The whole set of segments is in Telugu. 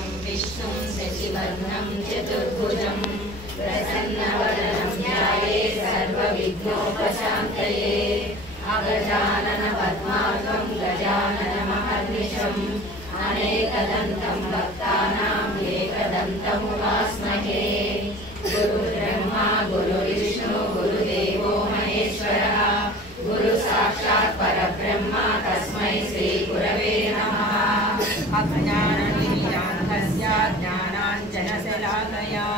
शुक्लाम्बरधरं विष्णुं शशिवर्णं चतुर्भुजं प्रसन्नवदनं ध्यायेत् सर्वविघ्नोपशान्तये अगजाननपद्मार्कं गजाननमहर्निशम् अनेकदन्तं भक्तानां एकदन्तमुपास्महे। गुरुब्रह्मा गुरुविष्णु गुरुदेवो महेश्वरः गुरुसाक्षात् परब्रह्म तस्मै श्रीगुरवे नमः। अज्ञानतिमिरान्धस्य ज्ञानाञ्जनशलाकया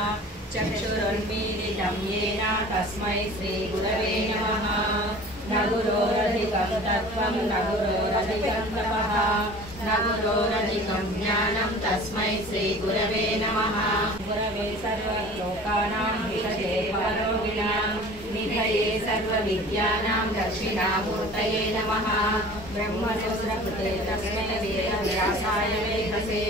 चक्षुरुन्मीलितं येन तस्मै श्रीगुरवे नमः। न गुरोरधिकं तत्त्वं न गुरोरधिकं तपः न गुरोरधिकं ज्ञानं तस्मै श्रीगुरवे नमः। गुरवे सर्वलोकानां विषये परोगिणां निधये सर्वविद्यानां दक्षिणामूर्तये नमः। ब्रह्मसूत्रकृते तस्मै वेदव्यासाय वेधसे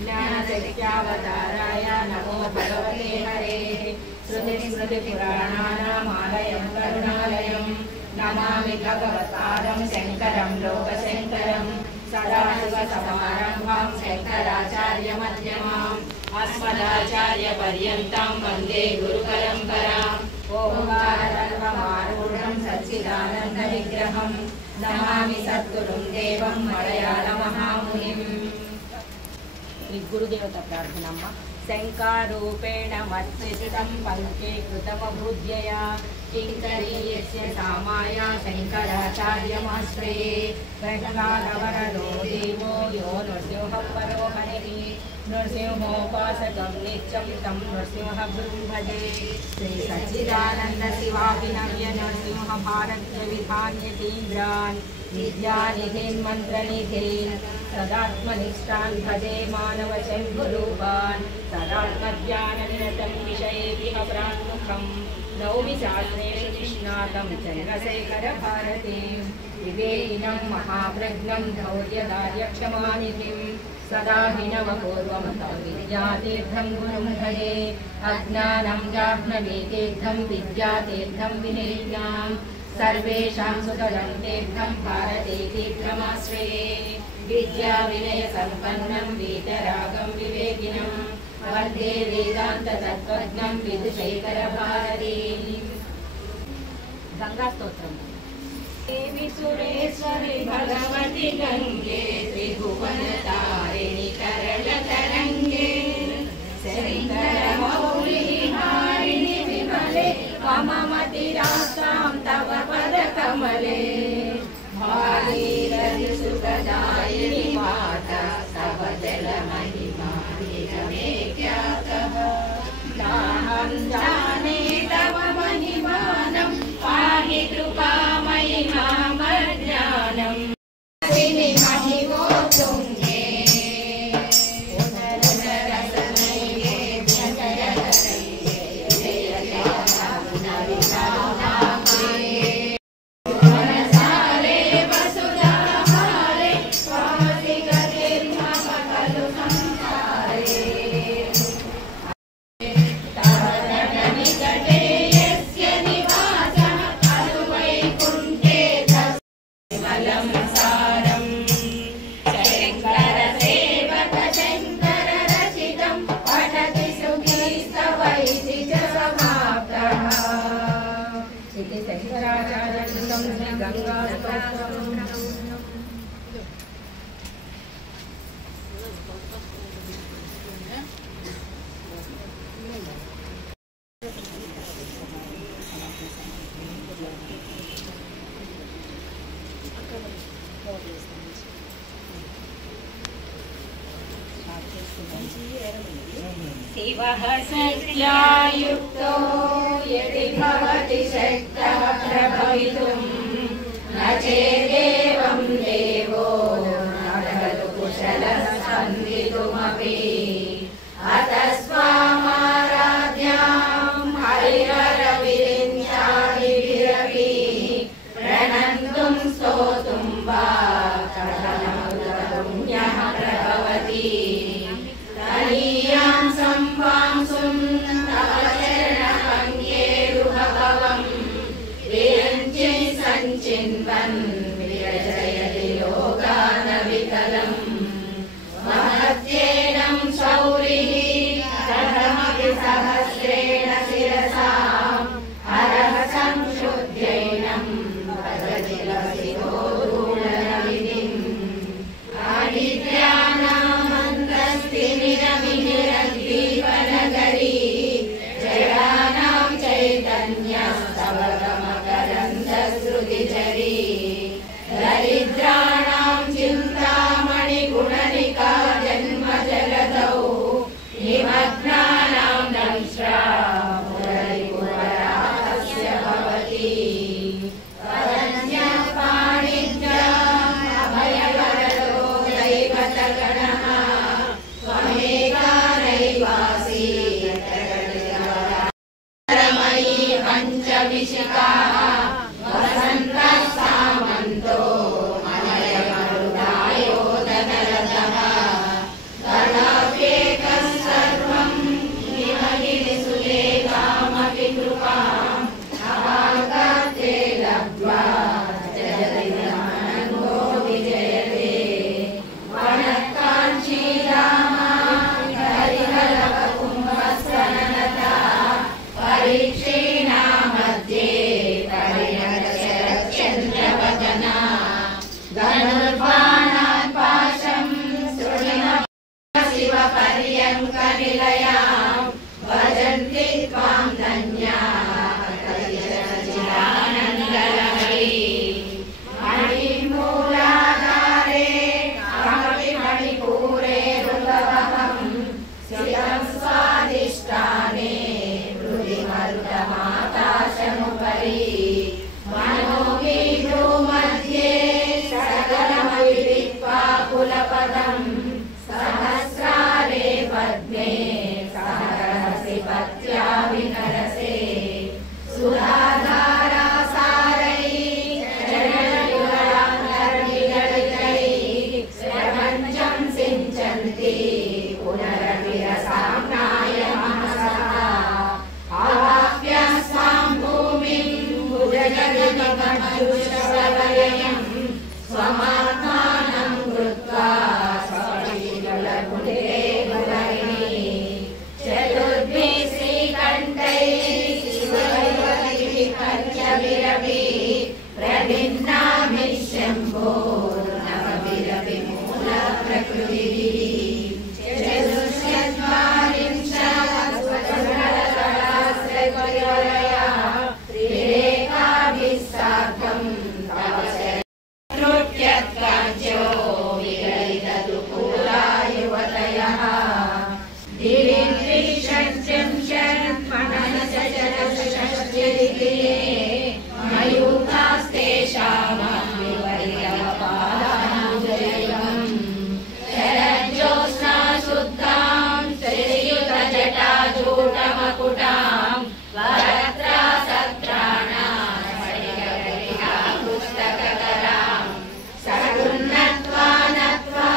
ज्ञानशक्त्यावताराय नमो भगवते हरेः। श्रुतिस्मृतिपुराणानामालयं करुणालयं नमामि भगवत्पादं शङ्करं लोकशङ्करं। सदाशिवसमारम्भां शङ्कराचार्यमध्यमाम् अस्मदाचार्यपर्यन्तां वन्दे गुरुपरम्पराम्। ओंकारतत्त्वमारूढं सच्चिदानन्दविग्रहं नमामि सद्गुरुं देवं मलयाळमहामुनिम्। गुरुदेवता प्रार्थनम्मा। शङ्कारूपेण मत्स्थितं पङ्केकृतमभूद्यया किङ्करीयस्य सामाया शङ्कराचार्यमाश्रये। प्रह्लादवरदो देवो यो नृसिंहः परो हरिः नृसिंहोपासकं नित्यं तं नृसिंहगुरुं भजे। श्रीसच्चिदानन्दशिवाभिनव्य नृसिंहभारतविधान्यतीन्द्रान् विद्यानिधीन् मन्त्रनिधीन् सदात्मनिष्ठान् भजे मानवशम्भुरूपान्। सदात्मज्ञाननिरतं विषयेभ्यः प्राङ्मुखं नौमि शास्त्रेषु निष्णातं चन्द्रशेखरभारतीं। विवेकिनं महाप्रज्ञं धौर्यदार्यक्षमानिधिं सदा हिनवपूर्वं तं विद्यातीर्थं गुरुं भजे। अज्ञानं जाह्नवीतीर्थं विद्यातीर्थं विनिज्ञां सर्वेषां सुतरां तीर्थं भारतीतीर्थमाश्रये। विद्याविनयसम्पन्नं वीतरागं विवेकिनं वन्दे वेदान्ततत्त्वज्ञं विधुशेखरभारतीम्। गङ्गास्तोत्रम्। देवी सुरेश्वरि भगवति गङ्गे त्रिभुवनतारिणि तरलतरङ्गे शङ्करमौलिहारिणि विमले मम मतिरास्तां तव पदकमले। भागीरथीसुखदायिनि माता तव जलमहिमा निगमे ख्यातः। नाहं जाने तव महिमानं पाहि कृपामयि मामज्ञानम्। महिमोत्तुङ्गे पुनरसनैगे शिवः सत्यायुक्तो यदि भवति शक्तः प्रभवितुं न चेदेवं देवो न खलु कुशलः स्पन्दितुमपि। अतस्त्वामाराध्यां हरिहरविरिञ्चादिभिरपि प्रणन्तुं स्तोतुं वा कथनमुदपुण्यः प्रभवति। तनीयां संवांसुं तव चरणपङ्केरुभवं विरञ्चि सञ्चिन्वन् विरचयति लोकानविकलम्। महत्येनं सौ विशिकाः वसन्तः सामन्तो मलयमरुदायोदनरतः गणाप्येकः सर्वं हिमगिरिसुलेखामपि कृपाम् अवागते लब्ध्वा जयति मनो विजयते वनकाञ्चीरामा हरिहरकुम्भस्तननता परीक्षीणा मध्ये परिणतशरच्चन्द्रवदना धनुर्बाणान् पाशं शिवपर्यङ्कनिलयां भजन्ति त्वां धन्याः चिदानन्दलहरी मणिमूलाधारे कमपि मणिपूरे हृदवहं स्थितं स्वादिष्ठाने हृदि मरुतमाकाशमुपरि मनोविभ्रूमध्ये सकलमविदित्वा कुलपदं सहस्रारे पद्मे सहरसि पत्या विहरसे सुधाधारासारैः जलयुगलान्तर्विललितैः प्रपञ्चं सिञ्चन्ति पुनरपि रसाम्नाय महसः आवाप्य स्वां भूमिं भुजगदिमधुषवलयं स्वमात्मानं कृत्वा स्वशीलकुले गुलरिणी चतुर्भिः श्रीकण्ठैः शिवैर्वैः पञ्चभिरभिः प्रभिन्नाभिः शम्भोर्नवभिरपि मूलप्रकृतिः चतुष्चत्वारिंशत्सहस्रकलया त्रिरेखाभिः सार्धं तव शरणोऽप्यत्कार्यो विललितदुकूला युवतयः दिविद्विषट्त्रिंशन्मनसचरषष्टिदिगे मयूखास्तेषामविवर्यपादानुजयम् शरज्योत्स्ना शुद्धां श्रीयुतजटाजूटमकुटां वरत्रा सत्राणां पुस्तककरां सकुन्नत्वा नत्वा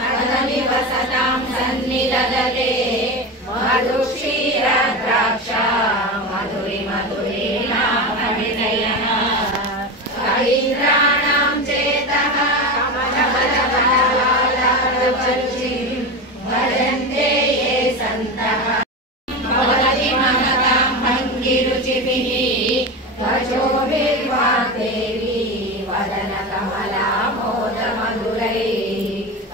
तदमिव सतां सन्निदधते मधुक्षीरद्राक्षा मधुरिमधुरीणामविनयः कवीन्द्राणां चेतः कमलबलबलवालालवल्लीं भजन्ते ये सन्तः भवति महतां भङ्गिरुचिभिः त्वचोभिर्वाग्देवी वदनकमलामोदमधुरैः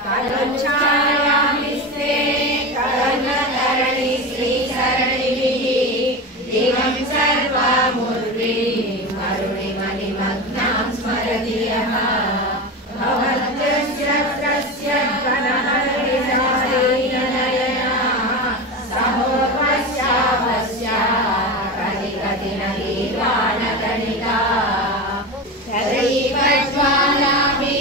कलञ्छायामिस्ते कलनतरणि श्रीसरणिभिः दिवं सर्वामुर्वीं करुणिमणिमग्नां स्मरति यः भवत्यस्य कनहरिसारीनयना सहोर्वस्यावस्या कलिकदिनगीर्वाणगणिका तदैव ज्वालाभिः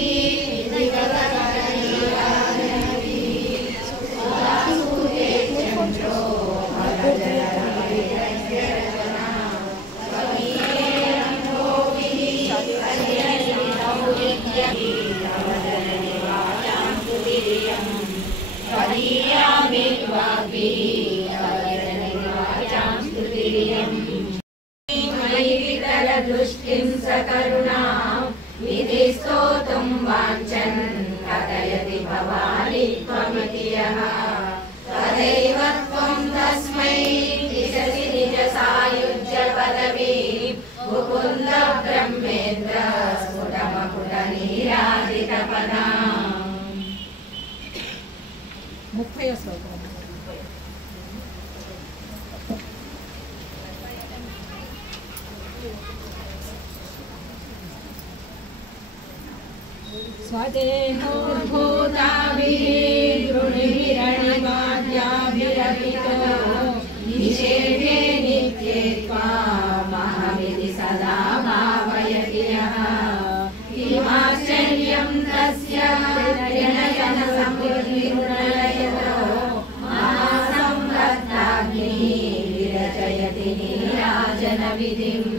दृष्टिं सकरुणां विधिस्तोतुं वाञ्छन् कथयति भवानि त्वमिति यः तदैव त्वं तस्मै दिशसि निजसायुज्यपदवीं मुकुन्द ब्रह्मेन्द्र स्फुटमकुटनीराजितपदाम् 30వ శ్లోకం स्वदेहोर्भूताभिः गृणिभिरणिवाद्याभिरभितो निषेधे नित्ये त्वामहमिति सदा भावयति यः किमाश्चर्यं तस्य महासंवृत्ताग्निः विरचयति नीराज नीराजन विधिम्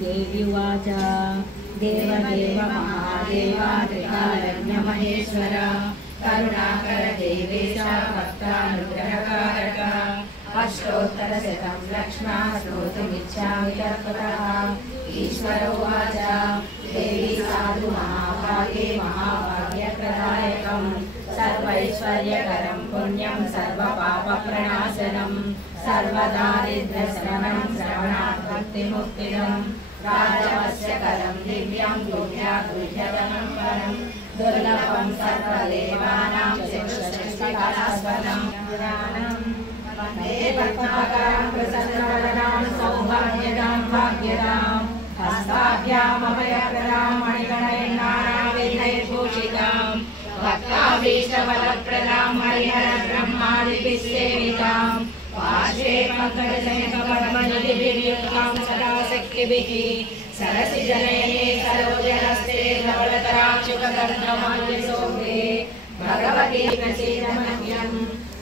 देव्युवाच देवदेव महादेवादिकारण्यमहेश्वर करुणाकर देवेश भक्तानुग्रहकारक अष्टोत्तरशतं लक्ष्म्या स्तोतुमिच्छामि तत्त्वतः ईश्वर उवाच देवी साधु महाभागे महाभाग्यप्रदायकं सर्वैश्वर्यकरं पुण्यं सर्वपापप्रणाशनं सर्वदारिद्र्यशमनं श्रवणात् भक्तिमुक्तिदम् राजवश्यकरं दिव्यं गुह्यागुह्यतमं परं दुर्लभं सर्वदेवानां चक्षुष्कलास्पदं पुराणं वन्दे पद्माकरं प्रसन्नवदनां सौभाग्यदां भाग्यदां हस्ताभ्यामभयप्रदां मणिगणैर्नानाविधैर्भूषितां भक्ताभीष्टफलप्रदां हरिहरब्रह्मादिभिः सेवितां पार्श्वे पङ्कजशङ्खपद्मनिधिभिर्युक्तां सदा शक्तिभिः सरसिजनयने सरोजहस्ते धवलतराक्षुककर्णमाल्यशोभे भगवती प्रसीदमह्यं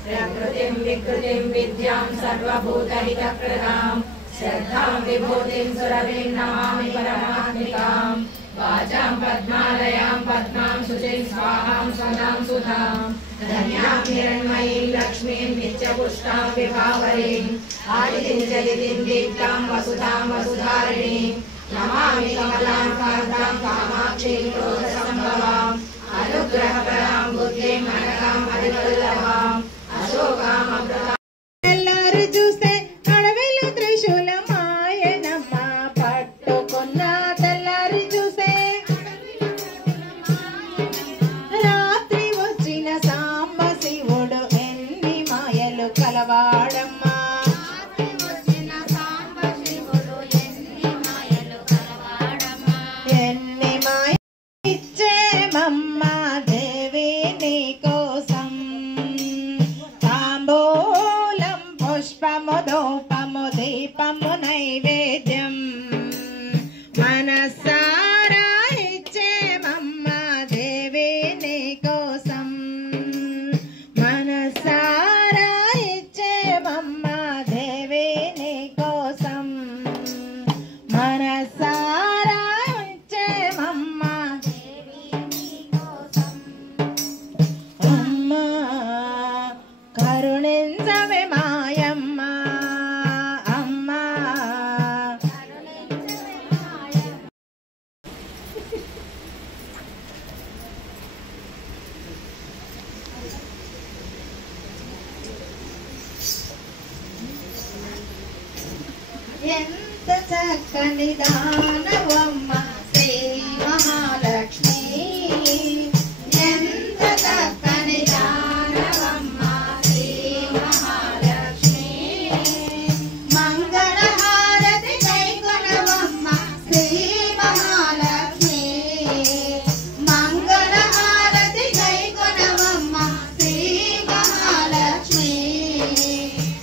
प्रकृतिं विकृतिं विद्यां सर्वभूतहितप्रदां श्रद्धां विभूतिं सुरभिं नमामि परमात्मिकां वाचां पद्मालयां पद्मां शुचिं स्वाहां स्वदां सुधां धन्यां हिरण्मयीं लक्ष्मीं नित्यपुष्टां विभावरीं आदितिं जलितिं दीप्तां वसुधां वसुधारिणीं नमामि कमलां कान्तां कामाक्षीं क्रोधसम्भवां अनुग्रहप्रदां बुद्धिं अनघां हरिवल्लभां अशोकां अमृतां ఎల్లారు చూస్తే అడవిలో త్రిశూలమాయనమ్మ పట్టుకున్న తెల్లారి చూస్తే రాత్రి వచ్చిన సాంబ శివుడు ఎన్ని మాయలు కలవాడమ్మా ఎన్ని మాయ ఇచ్చేమమ్మ దేవి నీ కోసం తాంబూలం పుష్పము ధూపము దీపము నైవేద్యం మనసారా ఇచ్చేమమ్మ దేవి నీ కోసం మనసారా ఇచ్చేమమ్మ దేవి నీ కోసం మనసారా ఇచ్చేమమ్మ అమ్మా కరుణించవే మాయమ్మ అమ్మా ఎంత చక్కని దానవమ్మ శ్రీ మహాలక్ష్మి ఎంత చక్కని దానవమ్మ శ్రీ మహాలక్ష్మి మంగళహారతి కైకొనవమ్మ శ్రీ మహాలక్ష్మి మంగళహారతి కైకొనవమ్మ శ్రీ మహాలక్ష్మి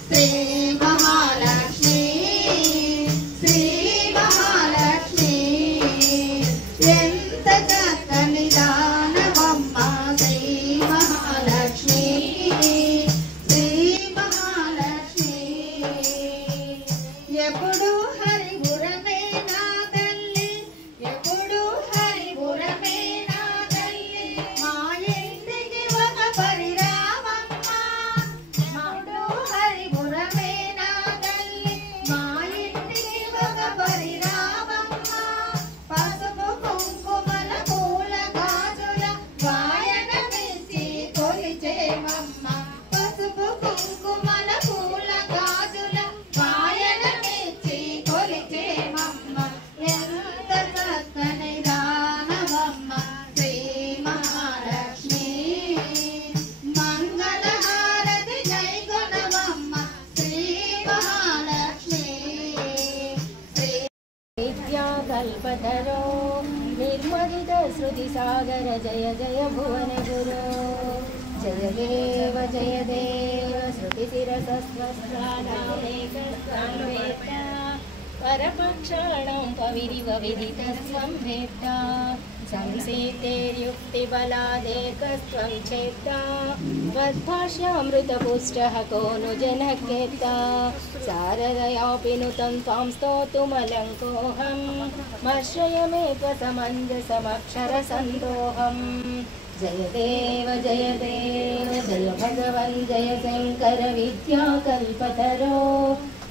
శ్రీ మహాలక్ష్మి శ్రీ మహాలక్ష్మి ఎంత చక్కని దానవమ్మ శ్రీ మహాలక్ష్మి శ్రీ మహాలక్ష్మి ఎప్పుడు హరిపురమే నా తల్లి ఎప్పుడు హరిపురమే నా తల్లి మా ఇంటికి ఒక పరిరామమ్మ ఎప్పుడు హరిపురమే నా తల్లి మా ఇంటికి ఒక పరిరామమ్మ పసుపు కుంకుమల పూల గాజుల వాయనమిచ్చి కొలిచేమమ్మ పసుపు కుంకుమల పూల గాజుల వాయనమిచ్చి కొలిచేమమ్మ ఎంత చక్కని దానవమ్మ శ్రీ మహాలక్ష్మి మంగళహారతి జైకొనవమ్మ శ్రీ మహాలక్ష్మి శ్రీ विद्याकल्पतरो निर्मदित श्रुतिसागर जय जय भुवनगुरो जय देव श्रुतिशिरसस्वस्थानामेकस्तान्वेत्ता परपक्षाणां पविरिव विदितस्वं भेट्टा संसीतेर्युक्तिबलादेकस्त्वं चेत्ता त्वद्भाष्यामृतपुष्टः को नु जनकेता शारदयापि नुतं त्वां स्तोतुमलङ्कोऽहं मर्षय मे त्वसमञ्जसमक्षरसन्दोहम् जय देव जय भगवन् जय शङ्कर विद्याकल्पतरो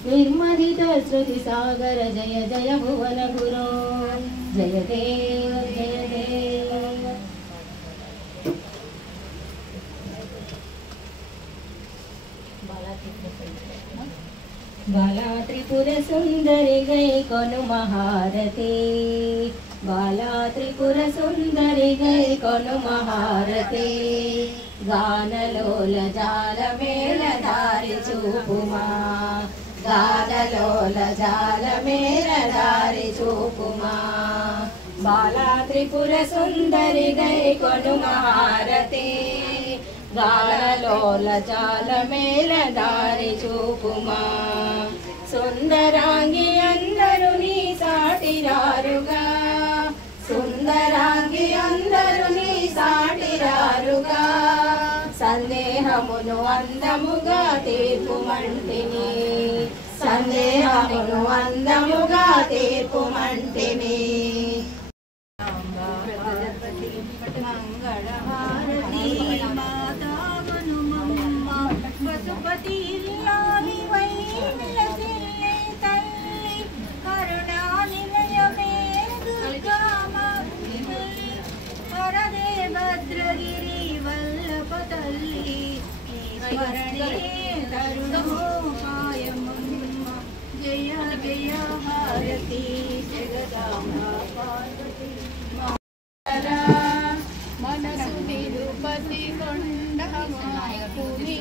निर्मदितश्रुतिसागर जय जय भुवन गुरो जय देव जय देव। बाला त्रिपुर सुंदरी गई कोनु महारती बाला त्रिपुर सुंदरी गई कोनु महारती गानलोल जाल मेल दारि चूपुमा गानलोल जाल मेल दारि चूपुमा बाला त्रिपुर सुंदरी गई कोनु महारती गानलोल जाल मेल दारि चूपुमा सुंदरांगी अंदरु नी साटिरारुगा सुंदरांगी अंदरु नी साटिरारुगा संदेहमुनु अंदमुगा तीर्पुमंटिनी संदेहमुनु अंदमुगा तीर्पुमंटिनी मंगళహారతి మాతా గనుమమ్మ పశుపతి ఇల్లాలి వై నిలసిల్లే తల్లి కరుణా నిలయమే దుర్గామాతల్లి వరదే భద్రగిరి వల్లభ తల్లి స్మరణే తరుణోపాయమమ్మ జయ జయ భారతి జగదాంబ పార్వతి మనసు తిరుపతి కొండ మాకుని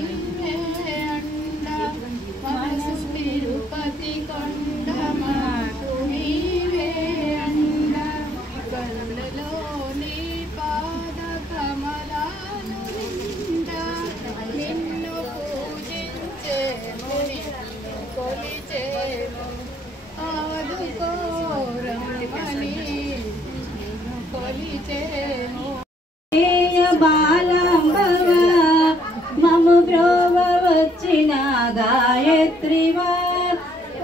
అండ మనసు తిరుపతి కొండ మాకుని అండ కళ్ళలోని పాద కమలాలు నిండ నిన్ను పూజించేము నిన్ను కొలిచేము ఆదుకోరమని నిన్ను కొలిచేము బాలంబవ మము బ్రోవ వచ్చిన గాయత్రివా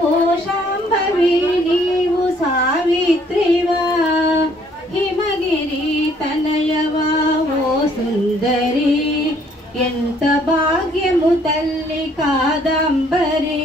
ఓ శాంభవి నీవు సావిత్రివా హిమగిరి తనయవా ఓ సుందరి ఎంత భాగ్యము తల్లి కాదంబరి